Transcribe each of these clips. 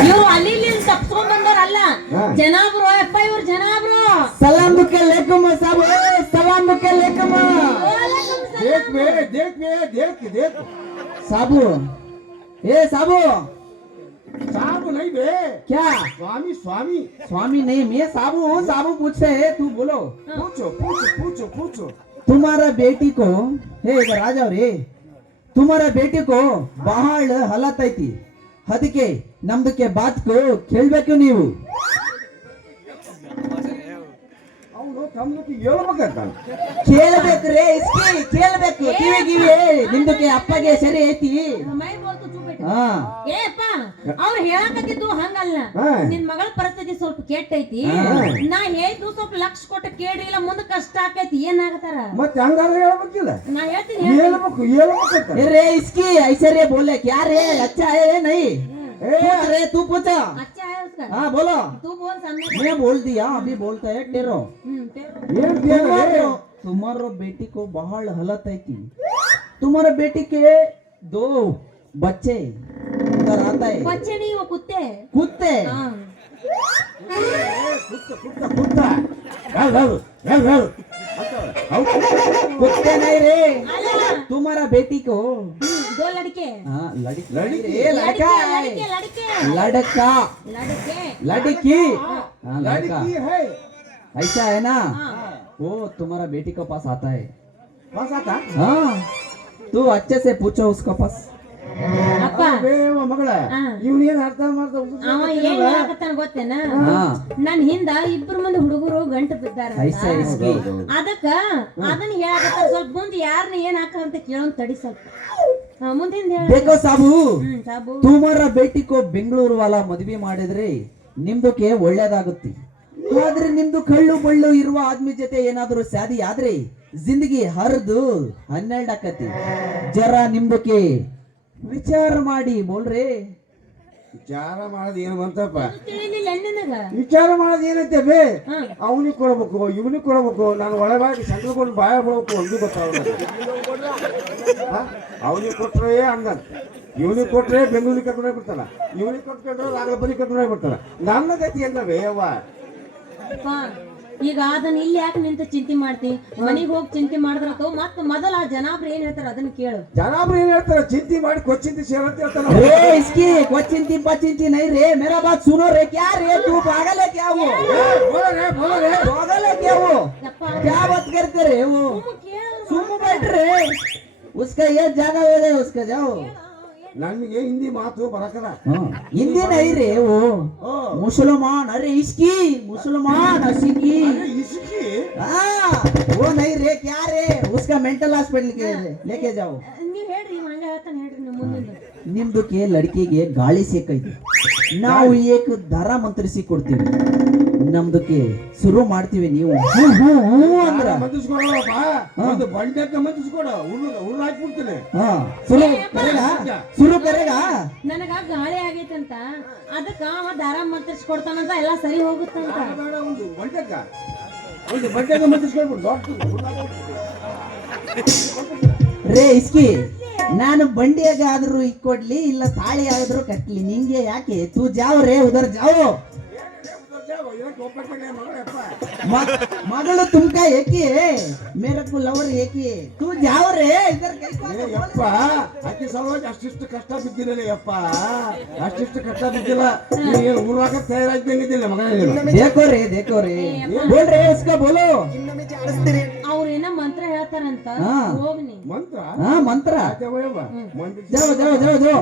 ಇವ್ರು ಅಲ್ಲಿ ಇಲ್ಲಿ ತಪ್ಸ್ಕೊಂಡ್ ಬಂದವ್ರಲ್ಲ ಜನಾಬ್ರು ಅಪ್ಪ ಇವ್ರು ಜನಾಬ್ರು ಸಲಾಂ ದುಕ್ಕೆ ಲೇಕುಮ ಸಾಬು ಸಲಾಂ ದುಕ್ಕೆ ಲೇಕುಮ देख बे देख साबू ए साबू साबू नहीं बे क्या स्वामी स्वामी स्वामी नहीं मैं साबू हूँ साबू पूछते है तू बोलो पूछो तुम्हारा बेटी को हे इधर आ जाओ रे तुम्हारा बेटी को ಬಹಳ ಹಲತೈತಿ ಅದಕ್ಕೆ ನಮ್ದಕ್ಕೆ ಬಾತ್ಕು ಕೇಳ್ಬೇಕು ನೀವು ಅವನು ತಮ್ಮಕ್ಕೆ ಹೇಳ್ಬೇಕಂತ ಕೇಳಬೇಕ್ರೆ ಇಸ್ಕಿ ಕೇಳಬೇಕು ಕಿವಿಗಿವೆ ನಿಮ್ದಕ್ಕೆ ಅಪ್ಪಗೆ ಸರಿ ಐತಿ ಮೈ ಬೋಲ್ತು ಚೂ ಬೇಟ ಹಾ ಏಪ್ಪ ಅವ್ರು ಹೇಳಕತ್ತಿದ್ದು ಹಂಗಲ್ಲ ನಿನ್ ಮಗಳ ಪರಿಸ್ಥಿತಿ ಸ್ವಲ್ಪ ಕೆಟ್ಟೈತಿ ನಾ ಹೇಳಿದ್ದು ಸ್ವಲ್ಪ ಲಕ್ಷ ಕೊಟ್ಟು ಕೇಳಿಲ್ಲ ಮುಂದೆ ಕಷ್ಟ ಆಕೈತಿ ಏನಾಗತ್ತಾರ ಮತ್ತೆ ಹಂಗಾದ್ರೆ ಹೇಳ್ಬೇಕಿಲ್ಲ ನಾ ಹೇಳ್ತೀನಿ ಹೇಳ್ಬೇಕಂತ रे इसकी ऐसे रे बोले क्या रे अच्छा है नहीं अरे तू पूछा अच्छा है उसका हाँ बोलो तू बोल सामने मैं बोल दिया अभी बोलता है टेरो तेरो तुम्हारा बेटी को बहल हलत है की तुम्हारा बेटी के 2 बच्चे उधर आता है बच्चे नहीं वो कुत्ते कुत्ते हाँ कुत्ता कुत्ते नहीं रे अला तुम्हारा बेटी को 2 लड़के हाँ लड़की लड़की ए, लड़का है लड़के लड़का लड़के लड़की हाँ लड़का लड़की है ऐसा है ना हाँ वो तुम्हारा बेटी के पास आता है बस आता हाँ तू अच्छे से पूछो उसका पास ಅಪ್ಪ ಮಗಳ ಹಾ. ಇವನ್ ಏನ್ ಅರ್ಥ ಮಾಡ್ತಾ ಅವ ಏನ್ ಹೇಳಕತ್ತಾನ ಗೊತ್ತೇನ हाँ ನನ್ ಹಿಂದ 2 ಮಂದಿ ಹುಡುಗರು ಗಂಟು ಬಿದ್ದಾರ ऐसा है इसकी ಅದಕ್ಕ ಅದನ್ನ ಹೇಳಕತ್ತಾರ ಸ್ವಲ್ಪ ಮುಂದೆ ಯಾರನ್ನ ಏನ್ ಹಾಕಂತ ಕೇಳೋನ್ ತಡಿ ಸ್ವಲ್ಪ ಮುಂದಿಂದ ಹೇಳ देखो साबू ಸಾಬು तुम्हारा बेटी को ಬೆಂಗಳೂರು ವಾಲ ಮದುವೆ ಮಾಡಿದ್ರೆ ನಿಮ್ದಕ್ಕೆ ಒಳ್ಳೇದಾಗುತ್ತೆ ಆದ್ರೆ ನಿಮ್ದು ಕಳ್ಳು ಬಳ್ಳು ಇರುವ ಆದ್ಮಿ ಜೊತೆ ಏನಾದರೂ ಶಾದಿ ಆದ್ರೆ ಜಿಂದಗಿ ಹರಿದು 12 ಆಕತಿ ಜರ ನಿಮ್ದಕ್ಕೆ ವಿಚಾರ ಮಾಡಿ ಬೋಲ್ರೆ ವಿಚಾರ ಮಾಡೋದು ಏನು ಬಂತಪ್ಪ ತಿಳಿಲಿಲ್ಲ ನಿನಗ ವಿಚಾರ ಮಾಡೋದು ಏನೈತೆ ಬೇ ಹಾ. ಅವನಿಗೆ ಕೊಡ್ಬೇಕು ಇವನಿಗೆ ಕೊಡ್ಬೇಕು ನಾನು ಒಳಗಾಗಿ ಸಂಕಲ್ಕೊಂಡು ಬಾಯ ಬಿಡ್ಬೇಕು ಒಂದು ಗೊತ್ತಾಗ ಅವನಿಗೆ ಕೊಟ್ರೆ ಹಂಗಂತ ಇವನಿಗೆ ಕೊಟ್ರೆ ಬೆಂಗಳೂರಿಗೆ ಕರ್ಕೊಂಡೋಗಿ ಬಿಡ್ತಾನ ಇವನಿಗೆ ಕೊಟ್ಕೊಂಡ್ರೆ ರಾಗಬರಿ ಕರ್ಕೊಂಡೋಗಿ ಬಿಡ್ತಾನ ನನ್ನ ಗತಿ ಏನವೇ ಅವ್ವ ಅಪ್ಪ, ಈಗ ಅದನ್ನ ಇಲ್ಲಿ ಯಾಕೆ ನಿಂತ ಚಿಂತೆ ಮಾಡ್ತಿ ಮನಿಗ್ ಹೋಗಿ ಚಿಂತೆ ಮಾಡಿದ್ರ ಮತ್ತ ಮೊದಲ ಆ ಜನಾಬ್ರು ಏನ್ ಹೇಳ್ತಾರ ಅದನ್ನ ಕೇಳು ಜನಾಬ್ರು ಏನ್ ಹೇಳ್ತಾರ ಚಿಂತೆ ಮಾಡಿ ಕೊಚ್ಚಿಂತಿ ಸೇರಂತ ಹೇಳ್ತಾನ रे इसकी कोई चिंती पचिंती नहीं रे मेरा बात सुनो रे क्या रे तू पागल है क्या वो बोलो रे पागल है क्या वो ಯಪ್ಪ क्या बात करते रे वो ಕೇಳು सुन बैठ रे उसका ये जगह हो जाए उसका जाओ ನನಗೆ ಹಿಂದಿ ಮಾತು ಬರಕದ हिंदी नहीं रे वो ओ मुसलमान अरे इसकी मुसलमान असीकी इसकी हाँ वो नहीं रे क्या रे उसका मेंटल हॉस्पिटल के लेके जाओ ನೀವ್ ಹೇಳ್ರಿ ಇವ ಹಂಗ ಹೇಳ್ತಾನೆ ಹೇಳ್ರಿ ನಮ್ಮ ಮುಂದಿನ ನಿಮ್ದಕ್ಕೆ ಲड़ಕಿಗೆ ಗಾಳಿ ಸೇಕೈತಿ ನಾವು ಏಕ ದರ ಮಂತ್ರಿಸಿ ಕೊಡ್ತೀವಿ ನಮ್ದಕ್ಕೆ ಶುರು ಮಾಡ್ತೀವಿ ನೀವು ಅಂದ್ರ ಮಂದಿಸ್ಕೊಡಪ್ಪ ಒಂದು ಬಂಡೆಕ್ಕ ಮಂದಿಸ್ಕೊಡ ಹುಲ್ಲು ಹಾಕ್ಬಿಡ್ತೀನಿ ಹಾ ಶುರು ಕರೆಗ ನನಗ ಗಾಳಿ ಆಗೈತಂತ ಅದಕ್ಕ ಅವ ದಾರ ಮಂತ್ರಿಸ್ಕೊಡ್ತಾನಂತ ಎಲ್ಲಾ ಸರಿ ಹೋಗುತ್ತಂತ ಬೇಡ ಒಂದು ಬಂಡೆಕ್ಕ ಮಂದಿಸ್ಕೊಳ್ಬಿಡು ರೇ ಇಸ್ಕಿ ನಾನು ಬಂಡಿಯಾಗ ಆದ್ರೂ ಇಕ್ಕೊಡ್ಲಿ ಇಲ್ಲ ತಾಳಿ ಆದ್ರೂ ಕಟ್ಲಿ ನಿಂಗೆ ಯಾಕೆ ತೂ ಜಾವ್ ರೇ ಉದರ್ ಜಾವ್ ಮಗಳು ತುಮಕಾ ಏಕಿ ಮೇರೆ ಕೋ ಲವರ್ ಏಕಿ ತೂ ಜಾವ್ ರೇ ಇದರ್ ಯಪ್ಪ ಅಕ್ಕಿ ಸಲುವಾಗಿ ಅಷ್ಟಿಷ್ಟು ಕಷ್ಟ ಬಿದ್ದಿರಲಿ ಯಪ್ಪ ಅಷ್ಟಿಷ್ಟು ಕಷ್ಟ ಬಿದ್ದಿಲ್ಲ ನೀನು ಊರಾಗ ತಯಾರಾಗಿ ಬಂದಿದ್ದಿಲ್ಲ ಮಗನ देखो रे बोल रहे उसका बोलो ಅವ್ರೇನ ಮಂತ್ರ ಹೇಳ್ತಾರಂತ ಹಾ. ಹೋಗ್ನಿ ಮಂತ್ರ हाँ मंत्र ಮಂತ್ರ जाओ जाओ जाओ जाओ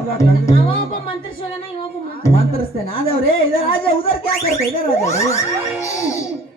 ಅವ ಒಬ್ಬ ಮಂತ್ರಿಸೋಗನ ಇವ ಒಬ್ಬ मंत्र से ना जाओ रे इधर आ जाओ उधर क्या करते इधर आ जाओ